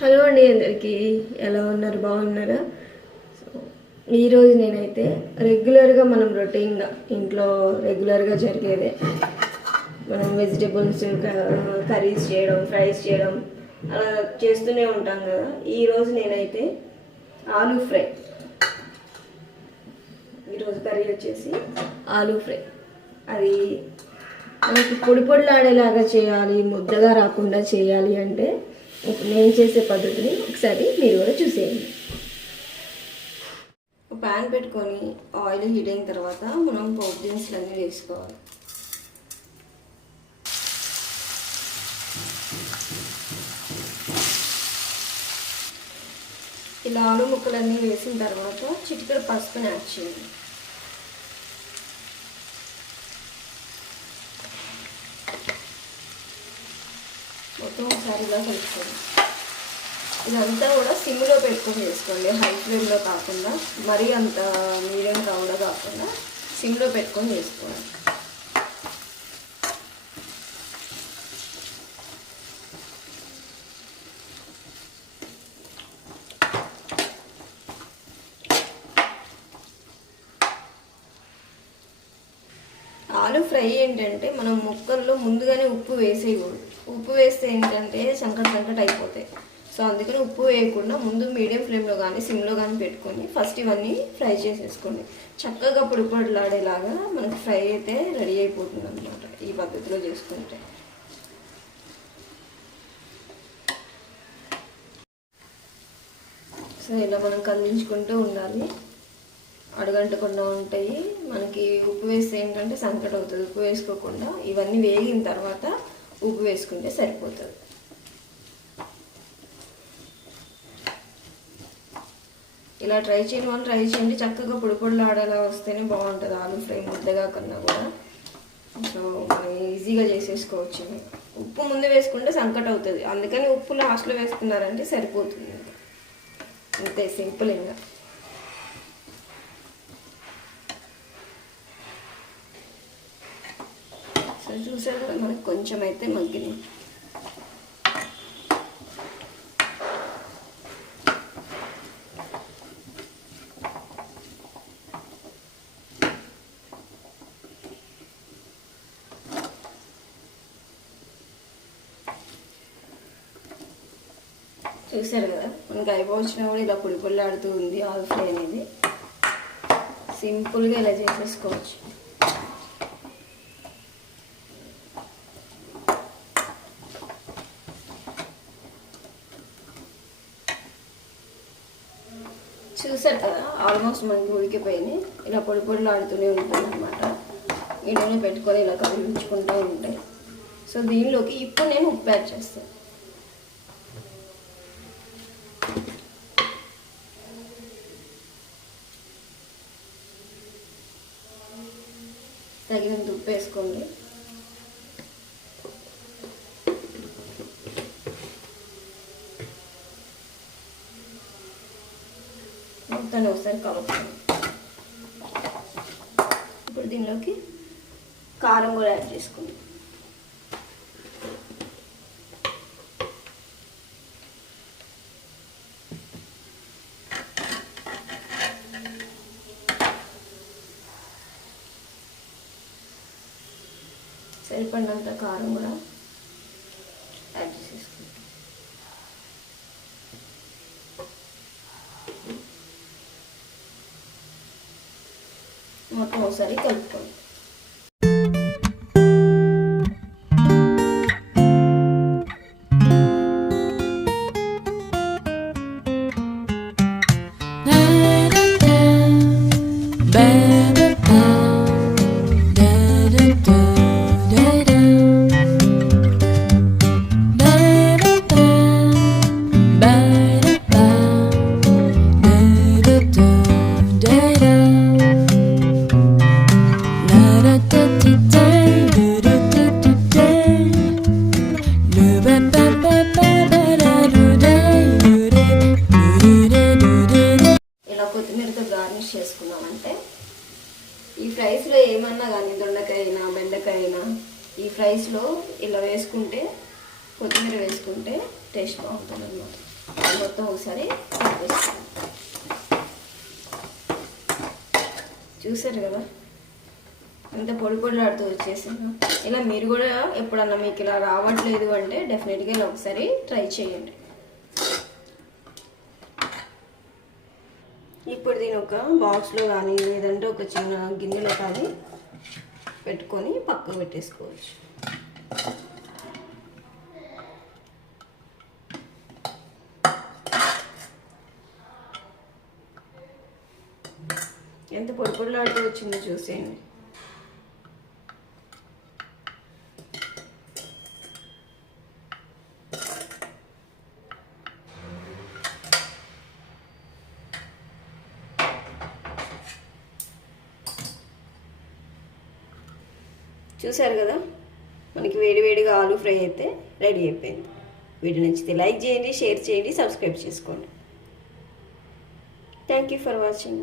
Hello అండి అందరికీ. ఎలా ఉన్నారు? బాగున్నారా? సో ఈరోజు నేనైతే రెగ్యులర్గా మనం రొటీన్గా ఇంట్లో రెగ్యులర్గా జరిగేదే మనం వెజిటేబుల్స్ కర్రీస్ చేయడం ఫ్రైస్ చేయడం అలా చేస్తూనే ఉంటాం కదా. ఈరోజు నేనైతే ఆలూ ఫ్రై. ఈరోజు కర్రీ వచ్చేసి ఆలూ ఫ్రై. అది మనకి పొడి పొడిలాడేలాగా చేయాలి ముద్దగా రాకుండా చేయాలి అంటే నేను చేసే పద్ధతిని ఒకసారి మీరు కూడా చూసేయండి. ప్యాన్ పెట్టుకొని ఆయిల్ హీట్ అయిన తర్వాత మనం పోపు దినుసులు అన్నీ వేసుకోవాలి. ఇలా ఆలు ముక్కలన్నీ వేసిన తర్వాత చిటికెడు పసుపుని యాడ్ చేయండి. మొత్తం ఒకసారి ఇలా కలుపుకోండి. ఇదంతా కూడా సిమ్లో పెట్టుకొని చేసుకోండి హై ఫ్లేమ్లో కాకుండా మరీ అంత మీడియం కూడా కాకుండా సిమ్లో పెట్టుకొని చేసుకోండి ఆలు ఫ్రై ఏంటంటే మనం ముక్కల్లో ముందుగానే ఉప్పు వేసేయకూడదు. ఉప్పు వేస్తే ఏంటంటే సంకట సంకట అయిపోతాయి. సో అందుకని ఉప్పు వేయకుండా ముందు మీడియం ఫ్లేమ్లో కానీ సిమ్లో కానీ పెట్టుకొని ఫస్ట్ ఇవన్నీ ఫ్రై చేసేసుకోండి. చక్కగా పొడి పొడిలాడేలాగా మనకి ఫ్రై అయితే రెడీ అయిపోతుంది అనమాట ఈ పద్ధతిలో చేసుకుంటే. సో ఇలా మనం కందించుకుంటూ ఉండాలి. అడగంటకుండా ఉంటాయి. మనకి ఉప్పు వేస్తే ఏంటంటే సంకట అవుతుంది ఉప్పు వేసుకోకుండా ఇవన్నీ వేగిన తర్వాత ఉప్పు వేసుకుంటే సరిపోతుంది. ఇలా ట్రై చేయని వాళ్ళు ట్రై చేయండి. చక్కగా పొడి పొడిలు ఆడేలా వస్తేనే బాగుంటుంది. ఆలు ఫ్రై ముద్దగా కన్నా కూడా. సో మనం ఈజీగా చేసేసుకోవచ్చు ఉప్పు ముందు వేసుకుంటే సంకట అవుతుంది. అందుకని ఉప్పు లాస్ట్లో వేసుకున్నారంటే సరిపోతుంది అంతే సింపుల్ ఇంకా. సో చూసారు కదా మనకు కొంచెం అయితే మగ్గినాయి. చూసారు కదా మనకి అయిపోవచ్చిన కూడా ఇలా పొడి పొడి ఆడుతూ ఉంది ఆల్ ఫ్రై అనేది. సింపుల్గా ఇలా చేసేసుకోవచ్చు. చూసారు కదా ఆల్మోస్ట్ మనకి ఉడికిపోయినాయి ఇలా పొడి పొడిలు ఆడుతూనే ఉంటుంది అనమాట మీడియంలో పెట్టుకొని ఇలా కదిలించుకుంటూ ఉంటాయి సో దీనిలోకి ఇప్పుడు నేను ఉప్పు యాడ్ చేస్తాను. తగినంత ఉప్పు వేసుకోండి. మొత్తాన్ని ఒకసారి కలుపుతాను ఇప్పుడు దీనిలోకి కారం కూడా యాడ్ చేసుకోండి సరిపడినంత కారం కూడా యాడ్ చేసేసుకుంటాం మొత్తం ఒకసారి కలుపుకోండి. కొత్తిమీరతో గార్నిష్ చేసుకున్నామంటే ఈ ఫ్రైస్లో ఏమన్నా కానీ దొండకాయ అయినా బెండకాయ అయినా ఈ ఫ్రైస్లో ఇలా వేసుకుంటే కొత్తిమీర వేసుకుంటే టేస్ట్ బాగుంటుంది అన్నమాట మొత్తం ఒకసారి కలిపేసుకోవాలి చూసారు కదా? ఇంత పొడి పొడిలాడుతూ వచ్చేసాను ఇలా మీరు కూడా ఎప్పుడన్నా మీకు ఇలా రావట్లేదు అంటే డెఫినెట్గా ఇలా ఒకసారి ట్రై చేయండి. ఇప్పుడు దీని ఒక బాక్స్లో కానీ లేదంటే ఒక చిన్న గిన్నెలో కానీ పెట్టుకొని పక్కకు పెట్టేసుకోవచ్చు. ఎంత పొడి పొడిలాడుతూ వచ్చిందో చూసేయండి. చూశారు కదా? మనకి వేడివేడిగా ఆలు ఫ్రై అయితే రెడీ అయిపోయింది. వీడియో నచ్చితే లైక్ చేయండి షేర్ చేయండి సబ్స్క్రైబ్ చేసుకోండి. Thank you for watching